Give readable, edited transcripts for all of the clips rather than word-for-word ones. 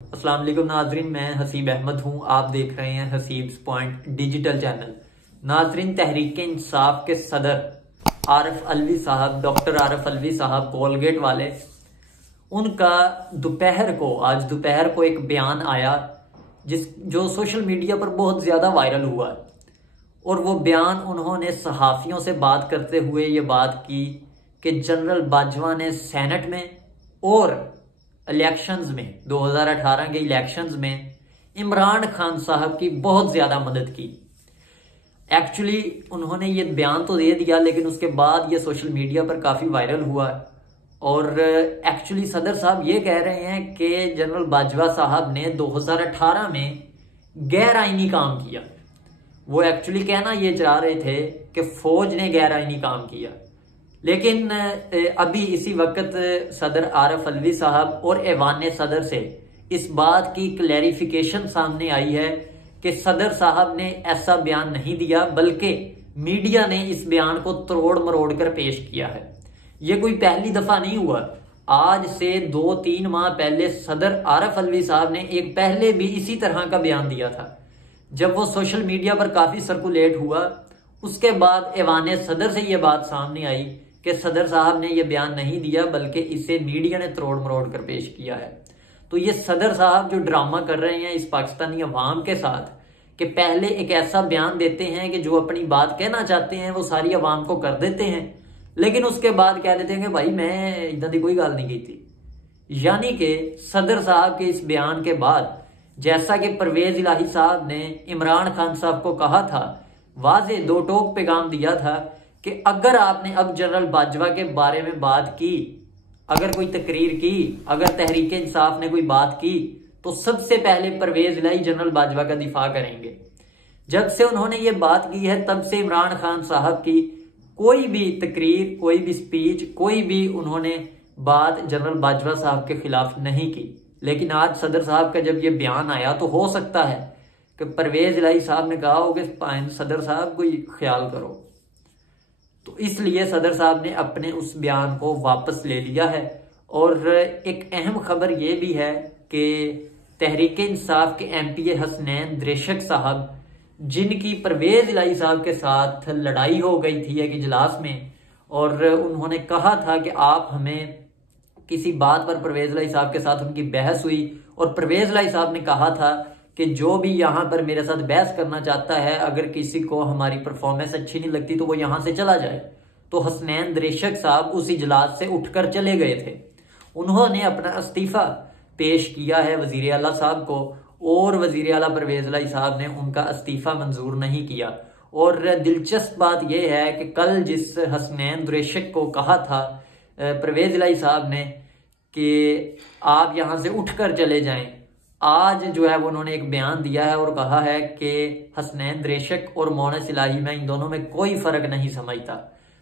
अस्सलाम वालेकुम नाजरीन, मैं हसीब अहमद हूं। आप देख रहे हैं हसीब्स पॉइंट डिजिटल चैनल। नाजरीन, तहरीक इंसाफ के सदर आरिफ अलवी साहब, डॉक्टर आरिफ अलवी साहब कोलगेट वाले, उनका आज दोपहर को एक बयान आया जो सोशल मीडिया पर बहुत ज्यादा वायरल हुआ। और वो बयान उन्होंने सहाफियों से बात करते हुए ये बात की कि जनरल बाजवा ने सेनेट में और इलेक्शंस में 2018 के इलेक्शंस में इमरान खान साहब की बहुत ज्यादा मदद की। एक्चुअली उन्होंने ये बयान तो दे दिया, लेकिन उसके बाद ये सोशल मीडिया पर काफी वायरल हुआ। और एक्चुअली सदर साहब ये कह रहे हैं कि जनरल बाजवा साहब ने 2018 में गैर आईनी काम किया। वो एक्चुअली कहना ये चाह रहे थे कि फौज ने गैर आईनी काम किया, लेकिन अभी इसी वक्त सदर आरिफ अलवी साहब और ऐवान सदर से इस बात की क्लैरिफिकेशन सामने आई है कि सदर साहब ने ऐसा बयान नहीं दिया, बल्कि मीडिया ने इस बयान को तोड़ मरोड़ कर पेश किया है। ये कोई पहली दफा नहीं हुआ। आज से 2-3 माह पहले सदर आरिफ अलवी साहब ने एक पहले भी इसी तरह का बयान दिया था। जब वो सोशल मीडिया पर काफी सर्कुलेट हुआ, उसके बाद ऐवान सदर से ये बात सामने आई कि सदर साहब ने यह बयान नहीं दिया, बल्कि इसे मीडिया ने तोड़ मरोड़ कर पेश किया है। तो ये सदर साहब जो ड्रामा कर रहे हैं इस पाकिस्तानी अवाम के साथ, कि पहले एक ऐसा बयान देते हैं कि जो अपनी बात कहना चाहते हैं वो सारी अवाम को कर देते हैं, लेकिन उसके बाद कह देते हैं कि भाई मैं इधर की कोई गल नहीं की थी। यानी कि सदर साहब के इस बयान के बाद, जैसा कि परवेज इलाही साहब ने इमरान खान साहब को कहा था, वाजे दो टोक पैगाम दिया था कि अगर आपने अब जनरल बाजवा के बारे में बात की, अगर कोई तकरीर की, अगर तहरीक इंसाफ ने कोई बात की, तो सबसे पहले परवेज इलाही जनरल बाजवा का दिफा करेंगे। जब से उन्होंने ये बात की है, तब से इमरान खान साहब की कोई भी तकरीर, कोई भी स्पीच, कोई भी उन्होंने बात जनरल बाजवा साहब के खिलाफ नहीं की। लेकिन आज सदर साहब का जब ये बयान आया, तो हो सकता है कि परवेज इलाही साहब ने कहा हो कि सदर साहब कोई ख्याल करो, तो इसलिए सदर साहब ने अपने उस बयान को वापस ले लिया है। और एक अहम खबर यह भी है कि तहरीक इंसाफ के एमपीए हसनैन दरेशक साहब, जिनकी परवेज इलाही साहब के साथ लड़ाई हो गई थी एक इजलास में, और उन्होंने कहा था कि आप हमें किसी बात पर, परवेज इलाही साहब के साथ उनकी बहस हुई और परवेज इलाही साहब ने कहा था कि जो भी यहाँ पर मेरे साथ बहस करना चाहता है, अगर किसी को हमारी परफॉर्मेंस अच्छी नहीं लगती तो वो यहाँ से चला जाए। तो हसनैन दरेशक साहब उस इजलास से उठकर चले गए थे। उन्होंने अपना इस्तीफा पेश किया है वजीर आला साहब को, और वजीर आला परवेज इलाही साहब ने उनका इस्तीफा मंजूर नहीं किया। और दिलचस्प बात यह है कि कल जिस हसनैन दरेशक को कहा था परवेज इलाही साहब ने कि आप यहाँ से उठकर चले जाएं, आज जो है वो उन्होंने एक बयान दिया है और कहा है कि हसनैन दरेशक और मोनस इलाही, मैं इन दोनों में कोई फर्क नहीं समझता।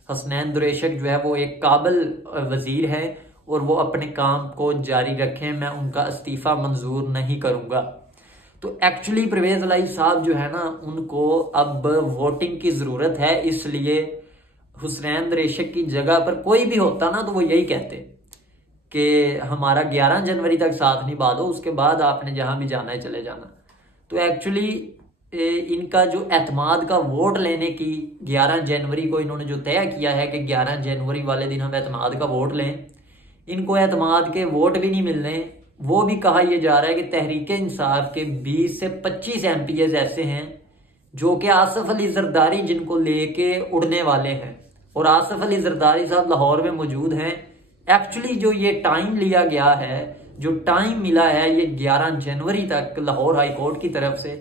हसनैन दरेशक जो है वो एक काबिल वजीर है और वो अपने काम को जारी रखें, मैं उनका इस्तीफा मंजूर नहीं करूंगा। तो एक्चुअली परवेज इलाही साहब जो है ना, उनको अब वोटिंग की जरूरत है, इसलिए हसनैन दरेशक की जगह पर कोई भी होता ना तो वो यही कहते कि हमारा 11 जनवरी तक साथ निभा दो, उसके बाद आपने जहां भी जाना है चले जाना। तो एक्चुअली इनका जो एतमाद का वोट लेने की 11 जनवरी को इन्होंने जो तय किया है कि 11 जनवरी वाले दिन हम एतमाद का वोट लें, इनको एतमाद के वोट भी नहीं मिलने। वो भी कहा यह जा रहा है कि तहरीक इंसाफ के 20 से 25 एमपीएस ऐसे हैं जो कि आसिफ अली जरदारी जिनको लेके उड़ने वाले हैं, और आसिफ अली जरदारी साहब लाहौर में मौजूद हैं। एक्चुअली जो ये टाइम लिया गया है, जो टाइम मिला है ये 11 जनवरी तक लाहौर हाई कोर्ट की तरफ से,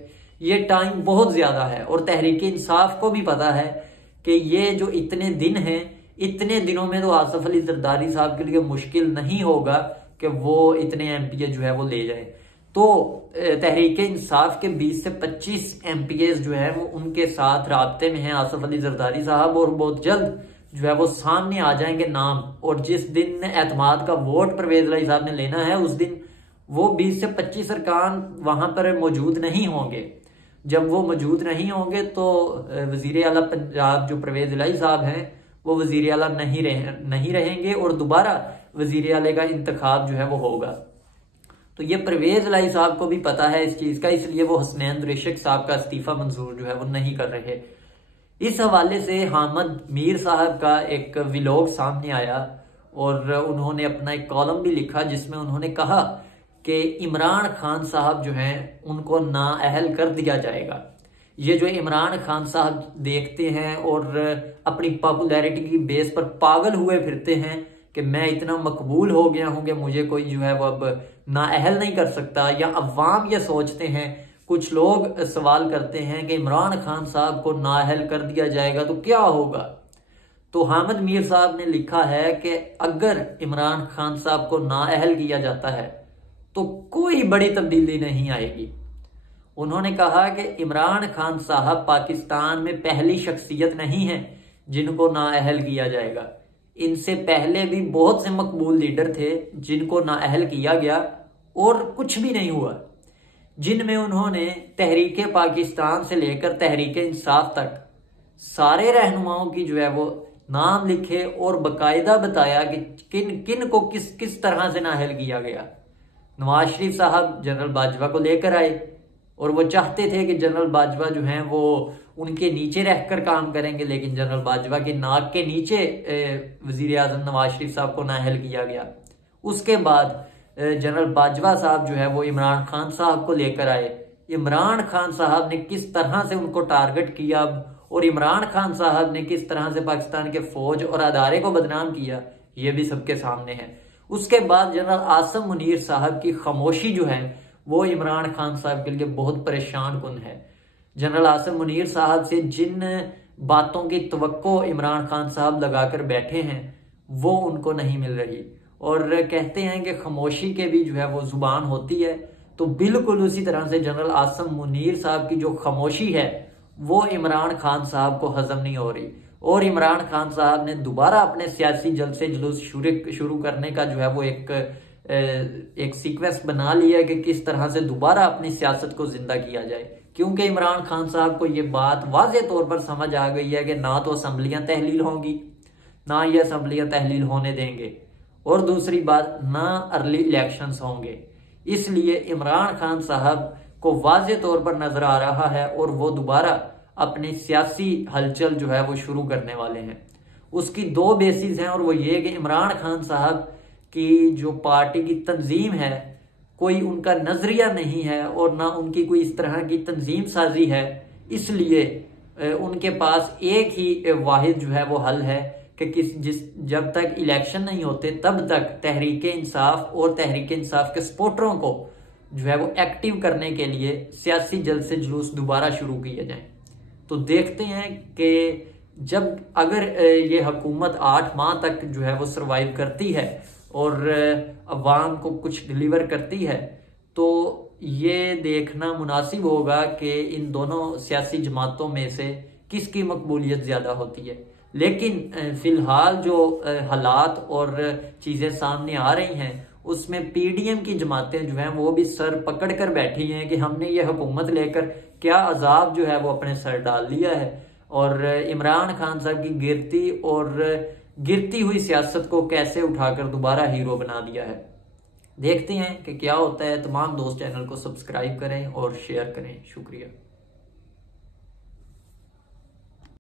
ये टाइम बहुत ज्यादा है। और तहरीक इंसाफ को भी पता है कि ये जो इतने दिन हैं, इतने दिनों में तो आसिफ अली जरदारी साहब के लिए मुश्किल नहीं होगा कि वो इतने एमपीए जो है वो ले जाए। तो तहरीक इंसाफ के 20 से 25 एमपीएस जो है वो उनके साथ राब्ते में हैं आसिफ अली जरदारी साहब, और बहुत जल्द जो है वो सामने आ जाएंगे नाम। और जिस दिन एतमाद का वोट परवेज इलाही साहब ने लेना है, उस दिन वो 20 से 25 अरकान वहां पर मौजूद नहीं होंगे। जब वो मौजूद नहीं होंगे तो वजीर आला पंजाब जो परवेज इलाही साहब हैं वो वजीर आला नहीं रहेंगे, और दोबारा वजीर आले का इंतखाब जो है वो होगा। तो ये परवेज लाई साहब को भी पता है इस चीज का, इसलिए वो हसनैन रिशक साहब का इस्तीफा मंजूर जो है वो नहीं कर रहे। इस हवाले से हामिद मीर साहब का एक व्लॉग सामने आया और उन्होंने अपना एक कॉलम भी लिखा जिसमें उन्होंने कहा कि इमरान खान साहब जो हैं उनको नाअहल कर दिया जाएगा। ये जो इमरान खान साहब देखते हैं और अपनी पॉपुलैरिटी की बेस पर पागल हुए फिरते हैं कि मैं इतना मकबूल हो गया हूं कि मुझे कोई जो है वो अब नाअहल नहीं कर सकता, या अवाम ये सोचते हैं, कुछ लोग सवाल करते हैं कि इमरान खान साहब को नाअहल कर दिया जाएगा तो क्या होगा। तो हामिद मीर साहब ने लिखा है कि अगर इमरान खान साहब को नाअहल किया जाता है तो कोई बड़ी तब्दीली नहीं आएगी। उन्होंने कहा कि इमरान खान साहब पाकिस्तान में पहली शख्सियत नहीं है जिनको नाअहल किया जाएगा। इनसे पहले भी बहुत से मकबूल लीडर थे जिनको नाअहल किया गया और कुछ भी नहीं हुआ, जिनमें उन्होंने तहरीक पाकिस्तान से लेकर तहरीक इंसाफ तक सारे रहनुमाओं की जो है वो नाम लिखे और बकायदा बताया कि किन किन को किस किस तरह से नाअहल किया गया। नवाज शरीफ साहब जनरल बाजवा को लेकर आए और वो चाहते थे कि जनरल बाजवा जो हैं वो उनके नीचे रहकर काम करेंगे, लेकिन जनरल बाजवा के नाक के नीचे वजीर आजम नवाज शरीफ साहब को नाअहल किया गया। उसके बाद जनरल बाजवा साहब जो है वो इमरान खान साहब को लेकर आए। इमरान खान साहब ने किस तरह से उनको टारगेट किया और इमरान खान साहब ने किस तरह से पाकिस्तान के फौज और अदारे को बदनाम किया, ये भी सबके सामने है। उसके बाद जनरल आसिम मुनीर साहब की खामोशी जो है वो इमरान खान साहब के लिए बहुत परेशान कुन है। जनरल आसिम मुनीर साहब से जिन बातों की तवक्को इमरान खान साहब लगाकर बैठे हैं वो उनको नहीं मिल रही, और कहते हैं कि खामोशी के भी जो है वो जुबान होती है। तो बिल्कुल उसी तरह से जनरल आसिम मुनीर साहब की जो खामोशी है वो इमरान खान साहब को हजम नहीं हो रही, और इमरान खान साहब ने दोबारा अपने सियासी जलसे जुलूस शुरू करने का जो है वो एक सीक्वेंस बना लिया कि किस तरह से दोबारा अपनी सियासत को जिंदा किया जाए, क्योंकि इमरान खान साहब को ये बात वाज़े तौर पर समझ आ गई है कि ना तो असम्बलियां तहलील होंगी, ना ये असम्बलियां तहलील होने देंगे, और दूसरी बात ना अर्ली इलेक्शंस होंगे। इसलिए इमरान खान साहब को वाज़े तौर पर नजर आ रहा है और वो दोबारा अपनी सियासी हलचल जो है वो शुरू करने वाले हैं। उसकी दो बेसिस हैं, और वो ये कि इमरान खान साहब की जो पार्टी की तंजीम है कोई उनका नजरिया नहीं है और ना उनकी कोई इस तरह की तंजीम साजी है, इसलिए उनके पास एक ही वाहिद जो है वो हल है कि जब तक इलेक्शन नहीं होते तब तक तहरीक इंसाफ और तहरीक इंसाफ के सपोर्टरों को जो है वो एक्टिव करने के लिए सियासी जलसे जुलूस दोबारा शुरू किए जाएं। तो देखते हैं कि जब अगर ये हुकूमत 8 माह तक जो है वो सरवाइव करती है और अवाम को कुछ डिलीवर करती है, तो ये देखना मुनासिब होगा कि इन दोनों सियासी जमातों में से किसकी मकबूलियत ज़्यादा होती है। लेकिन फिलहाल जो हालात और चीज़ें सामने आ रही हैं उसमें पीडीएम की जमातें जो हैं वो भी सर पकड़ कर बैठी हैं कि हमने ये हुकूमत लेकर क्या अजाब जो है वो अपने सर डाल लिया है, और इमरान खान साहब की गिरती हुई सियासत को कैसे उठाकर दोबारा हीरो बना दिया है। देखते हैं कि क्या होता है। तमाम दोस्त चैनल को सब्सक्राइब करें और शेयर करें। शुक्रिया।